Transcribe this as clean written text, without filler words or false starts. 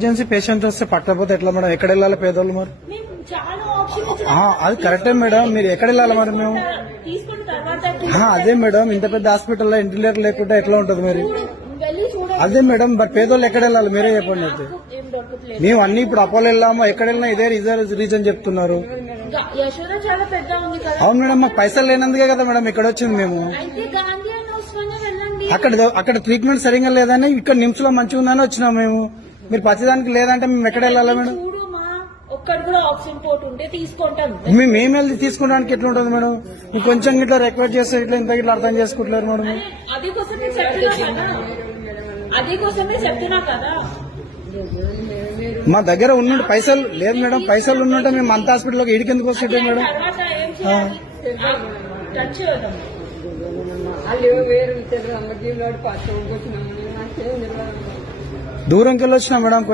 Emergency patient వస్తే పట్టకపోతే ఎట్లా madam? ఎక్కడ వెళ్ళాలి పేదోళ్ళు మరి? అది కరెక్టే మేడం, మీరు ఎక్కడ వెళ్ళాలి మరి? మేము అదే మేడం, ఇంత పెద్ద హాస్పిటల్లో ఇంటిలేటర్ లేకుండా ఎట్లా ఉంటుంది మరి? అదే మేడం, మరి పేదోళ్ళు ఎక్కడ వెళ్ళాలి మీరే చెప్పండి. అయితే మేము అన్ని ఇప్పుడు అపోలో వెళ్ళాము, ఎక్కడ వెళ్ళినా ఇదే రీజన్ చెప్తున్నారు. అవును మేడం, మాకు పైసలు లేనందుకే కదా మేడం ఇక్కడ వచ్చింది. మేము అక్కడ ట్రీట్మెంట్ సరిగ్గా లేదని ఇక్కడ నిమ్స్ లో మంచిగా ఉందని వచ్చినాం మేము. మీరు ప్రతిదానికి లేదంటే మేము ఎక్కడ వెళ్ళాలా మేడం? మేము వెళ్ళి తీసుకోవడానికి ఎట్లా ఉంటుంది మేడం? మీకు కొంచెం ఇట్లా రిక్వెస్ట్ చేస్తే ఇట్లా ఇంత ఇట్లా అర్థం చేసుకుంటున్నారు మేడం. మా దగ్గర ఉన్న పైసలు లేదు మేడం, పైసలు ఉన్నట్టే మేము అంత హాస్పిటల్కి ఇడికి ఎందుకు వస్తుంటాం మేడం? దూరంకి వెళ్ళి వచ్చినా మేడం.